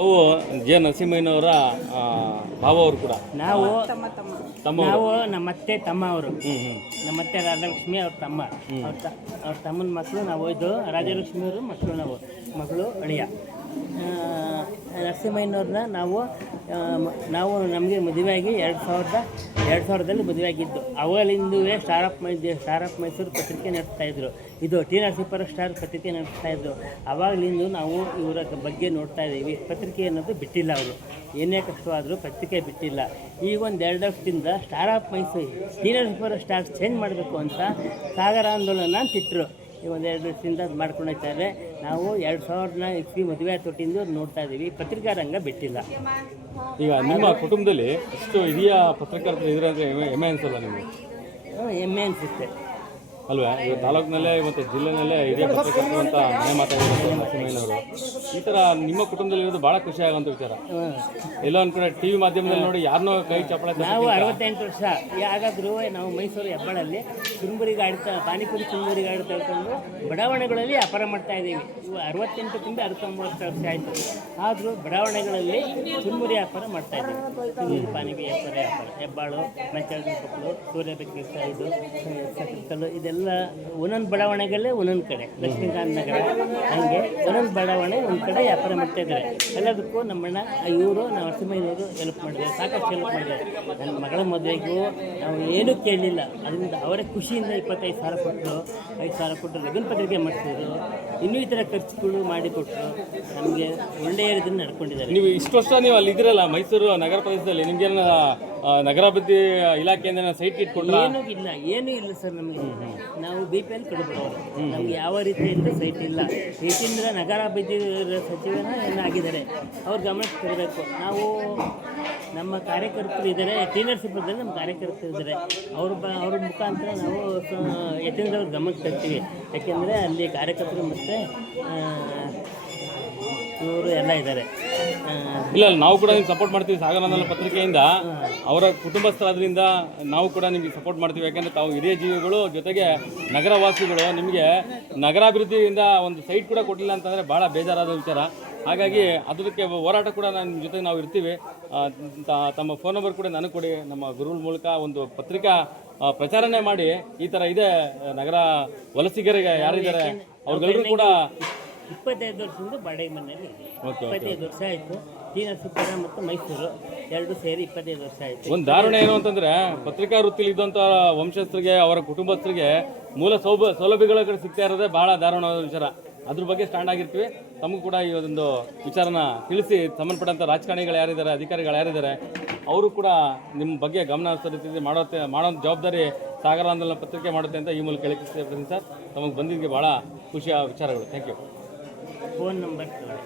ಅವು ಜೆ ನರಸಿಂಹಯ್ಯನವರ ಭಾವ ಅವರು ಕೂಡ ನಾವು ತಮ್ಮ ನಮ್ಮತ್ತೆ ತಮ್ಮ ಅವರು ನಮ್ಮತ್ತೆ ರಾಜಲಕ್ಷ್ಮಿ ಅವ್ರ ತಮ್ಮ ಅವ್ರ ತಮ್ಮನ ಮಕ್ಕಳು ನಾವು ಇದು ರಾಜಲಕ್ಷ್ಮಿ ಅವರು ಮಕ್ಕಳು ಮಗಳು ಅಳಿಯ ನರಸಿಂಹಯ್ಯನವ್ರನ್ನ ನಾವು ನಮಗೆ ಮದುವೆಯಾಗಿ 2000ದಲ್ಲಿ ಮದುವೆಯಾಗಿದ್ದು. ಅವಲಿಂದುವೇ ಸ್ಟಾರ್ ಆಫ್ ಮೈಸೂರು ಪತ್ರಿಕೆ ನಡೆಸ್ತಾಯಿದ್ರು. ಇದು ಟಿ ನರಸೀಪುರ ಸ್ಟಾರ್ ಪತ್ರಿಕೆ ನಡೆಸ್ತಾಯಿದ್ರು. ಆವಾಗಲಿಂದ ನಾವು ಇವರ ಬಗ್ಗೆ ನೋಡ್ತಾ ಇದ್ದೀವಿ. ಪತ್ರಿಕೆ ಅನ್ನೋದು ಬಿಟ್ಟಿಲ್ಲ. ಅವರು ಏನೇ ಕಷ್ಟವಾದರೂ ಪತ್ರಿಕೆ ಬಿಟ್ಟಿಲ್ಲ. ಈಗ ಒಂದು 2 ವರ್ಷದಿಂದ star of Mysuru T Narasipura star change ಮಾಡಬೇಕು ಅಂತ ಸಾಗರ ಆಂದೋಲನ ಅಂತಿಟ್ಟರು. ಈ 1-2 ವರ್ಷದಿಂದ ಅದು ಮಾಡ್ಕೊಂಡು ಹೋಗ್ತಾಯಿದ್ರೆ ನಾವು 2000 ಇಸ್ವಿ ಮದುವೆ ತೊಟ್ಟಿಂದು ನೋಡ್ತಾ ಇದ್ದೀವಿ. ಪತ್ರಿಕಾ ರಂಗ ಬಿಟ್ಟಿಲ್ಲ. ಈಗ ನಿಮ್ಮ ಕುಟುಂಬದಲ್ಲಿ ಇಷ್ಟು ಹಿರಿಯ ಪತ್ರಕರ್ತರು ಇದ್ರೆ ಅಂದರೆ ಹೆಮ್ಮೆ ಅನಿಸಲ್ಲ ನಿಮಗೆ? ಹೆಮ್ಮೆ ಅನಿಸುತ್ತೆ ಅಲ್ವಾ? ಈಗ ತಾಲೂಕಿನಲ್ಲೇ ಮತ್ತು ಜಿಲ್ಲೆನಲ್ಲೇ ಹಿರಿಯ ಪತ್ರಕರ್ತರು ಅಂತ ಮನೆ ಮಾತಾಡಿದ್ರು ನರಸಿಂಹಯ್ಯನವರು. ಈ ಥರ ನಿಮ್ಮ ಕುಟುಂಬದಲ್ಲಿರೋದು ಭಾಳ ಖುಷಿ ಆಗೋಂಥ ವಿಚಾರ. ಎಲ್ಲೋ ಒಂದು ಕಡೆ ಟಿ ವಿ ಮಾಧ್ಯಮದಲ್ಲಿ ನೋಡಿ ಯಾರನ್ನೋ ಕೈ ಚಪ್ಪಳ. ನಾವು 68 ವರ್ಷ ಯಾಗಾದರೂ ನಾವು ಮೈಸೂರು ಹೆಬ್ಬಾಳಲ್ಲಿ ಪಾನಿಪುರಿ ಚುರುಮುರಿ ಗಾಡಿ ತಳ್ಕೊಂಡು ಬಡಾವಣೆಗಳಲ್ಲಿ ವ್ಯಾಪಾರ ಮಾಡ್ತಾ ಇದ್ದೀವಿ. ಇವು 68 ತುಂಬ 69 ವರ್ಷ ಆಯಿತು. ಆದರೂ ಬಡಾವಣೆಗಳಲ್ಲಿ ಚುರುಮುರಿ ವ್ಯಾಪಾರ ಮಾಡ್ತಾ ಇದ್ದೀವಿ. ಚುರುಮುರಿ ಪಾನಿಪುರಿ ವ್ಯಾಪಾರ ಹೆಬ್ಬಾಳು, ಮಂಚಳ್ಳಿ ಕೊಪ್ಪಳು, ಸೂರ್ಯಬೆಕ್ಕೆ ಸೈಡು, ಸಕಲಕಲ್ಲು, ಇದೆಲ್ಲ ಒಂದೊಂದು ಬಡಾವಣೆಗಳೇ ಒಂದೊಂದು ಕಡೆ. ಲಕ್ಷ್ಮೀಕಾಂತ್ ನಗರ ಹಂಗೆ ಒಂದೊಂದು ಬಡಾವಣೆ ಒಂದು ಕಡೆ ವ್ಯಾಪಾರ ಮಾಡ್ತಾ ಇದ್ದಾರೆ. ಎಲ್ಲದಕ್ಕೂ ನಮ್ಮಣ್ಣ ಇವರು ನರಸಿಂಹಯ್ಯನವರು ಹೆಲ್ಪ್ ಮಾಡಿದ್ದಾರೆ, ಸಾಕಷ್ಟು ಹೆಲ್ಪ್ ಮಾಡಿದ್ದಾರೆ. ನನ್ನ ಮಗಳ ಮದುವೆಗೂ ನಾವು ಏನೂ ಕೇಳಲಿಲ್ಲ. ಅದರಿಂದ ಅವರೇ ಖುಷಿಯಿಂದ 25,000 ಕೊಟ್ಟರು, 5,000 ಕೊಟ್ಟು ಲಗ್ನ ಪತ್ರಿಕೆ ಮಾಡಿಸಿದ್ರು. ಇನ್ನೂ ಈ ಥರ ಖರ್ಚುಗಳು ಮಾಡಿಕೊಟ್ರು. ನಮಗೆ ಒಳ್ಳೆಯ ಇದನ್ನು ನಡ್ಕೊಂಡಿದ್ದಾರೆ. ನೀವು ಇಷ್ಟು ವರ್ಷ ನೀವು ಅಲ್ಲಿ ಇದ್ರಲ್ಲ ಮೈಸೂರು ನಗರ ಪ್ರದೇಶದಲ್ಲಿ, ನಿಮಗೇನ ನಗರಾಭಿವೃದ್ಧಿ ಇಲಾಖೆಯಿಂದ ಸೈಟ್ ಇಟ್ಕೊಟ್ರ? ಏನೂ ಇಲ್ಲ ಸರ್. ನಮಗೆ ನಾವು BPL ಕಡಿಬಿಡೋರು. ನಮ್ಗೆ ಯಾವ ರೀತಿಯಿಂದ ಸೈಟ್ ಇಲ್ಲ. ಏಕೆಂದರೆ ನಗರಾಭಿವೃದ್ಧಿ ಸಚಿವನ ಏನಾಗಿದ್ದಾರೆ, ಅವ್ರ ಗಮನಕ್ಕೆ ತರಬೇಕು. ನಾವು ನಮ್ಮ ಕಾರ್ಯಕರ್ತರು ಇದ್ದಾರೆ, ಟಿ ನರಸೀಪುರದಲ್ಲಿ ನಮ್ಮ ಕಾರ್ಯಕರ್ತರು ಇದ್ದಾರೆ. ಅವ್ರ ಮುಖಾಂತರ ನಾವು ಯತ್ನದವ್ರ ಗಮನಕ್ಕೆ ತರ್ತೀವಿ. ಯಾಕೆಂದರೆ ಅಲ್ಲಿ ಕಾರ್ಯಕರ್ತರು ಮತ್ತು ಇವರು ಎಲ್ಲ ಇದ್ದಾರೆ. ಇಲ್ಲ ನಾವು ಕೂಡ ನಿಮ್ಗೆ ಸಪೋರ್ಟ್ ಮಾಡ್ತೀವಿ. ಸಾಗರ ಆಂದೋಲನ ಪತ್ರಿಕೆಯಿಂದ ಅವರ ಕುಟುಂಬಸ್ಥರಾದ್ರಿಂದ ನಾವು ಕೂಡ ನಿಮಗೆ ಸಪೋರ್ಟ್ ಮಾಡ್ತೀವಿ. ಯಾಕೆಂದರೆ ತಾವು ಹಿರಿಯ ಜೀವಿಗಳು, ಜೊತೆಗೆ ನಗರವಾಸಿಗಳು. ನಿಮಗೆ ನಗರಾಭಿವೃದ್ಧಿಯಿಂದ ಒಂದು ಸೈಟ್ ಕೂಡ ಕೊಟ್ಟಿಲ್ಲ ಅಂತಂದರೆ ಭಾಳ ಬೇಜಾರಾದ ವಿಚಾರ. ಹಾಗಾಗಿ ಅದಕ್ಕೆ ಹೋರಾಟ ಕೂಡ ನಿಮ್ಮ ಜೊತೆಗೆ ನಾವು ಇರ್ತೀವಿ. ತಮ್ಮ ಫೋನ್ ನಂಬರ್ ಕೂಡ ನನಗೆ ಕೊಡಿ. ನಮ್ಮ ಗುರುಗಳ ಮೂಲಕ ಒಂದು ಪತ್ರಿಕಾ ಪ್ರಚಾರನೆ ಮಾಡಿ, ಈ ಥರ ಇದೆ ನಗರ ವಲಸಿಗರಿಗೆ ಯಾರಿದ್ದಾರೆ ಅವ್ರಿಗೆಲ್ಲರೂ ಕೂಡ 25 ವರ್ಷದಿಂದ ಬಾಡಿಗೆ ಮನೆಯಲ್ಲಿ 25 ವರ್ಷ ಆಯಿತು. ಟಿ ನರಸೀಪುರ ಮತ್ತು ಮೈಸೂರು 2 ಸೇರಿ 25 ವರ್ಷ ಆಯಿತು. ಒಂದು ಧಾರಣೆ ಏನು ಅಂತಂದರೆ, ಪತ್ರಿಕಾ ವೃತ್ತಿಲಿ ಇದ್ದಂಥ ವಂಶಸ್ಥರಿಗೆ, ಅವರ ಕುಟುಂಬಸ್ಥರಿಗೆ ಮೂಲ ಸೌಲಭ್ಯಗಳ ಕಡೆ ಸಿಗ್ತಾ ಇರೋದೇ ಭಾಳ ದಾರುಣವಾದ ವಿಚಾರ. ಅದ್ರ ಬಗ್ಗೆ ಸ್ಟ್ಯಾಂಡ್ ಆಗಿರ್ತೀವಿ. ತಮಗೂ ಕೂಡ ಈ ಒಂದು ವಿಚಾರನ ತಿಳಿಸಿ ಸಂಬಂಧಪಟ್ಟಂಥ ರಾಜಕಾರಣಿಗಳು ಯಾರಿದ್ದಾರೆ, ಅಧಿಕಾರಿಗಳು ಯಾರಿದ್ದಾರೆ, ಅವರು ಕೂಡ ನಿಮ್ಮ ಬಗ್ಗೆ ಗಮನ ಹರಿಸೋ ರೀತಿ ಮಾಡೋ ಜವಾಬ್ದಾರಿ ಸಾಗರ ಆಂದೋಲನ ಪತ್ರಿಕೆ ಮಾಡುತ್ತೆ ಅಂತ ಈ ಮೂಲಕ ಹೇಳಿಕೆ ಸರ್. ತಮಗೆ ಬಂದಿದ್ದಕ್ಕೆ ಭಾಳ ಖುಷಿಯ ವಿಚಾರಗಳು. Thank you. Phone number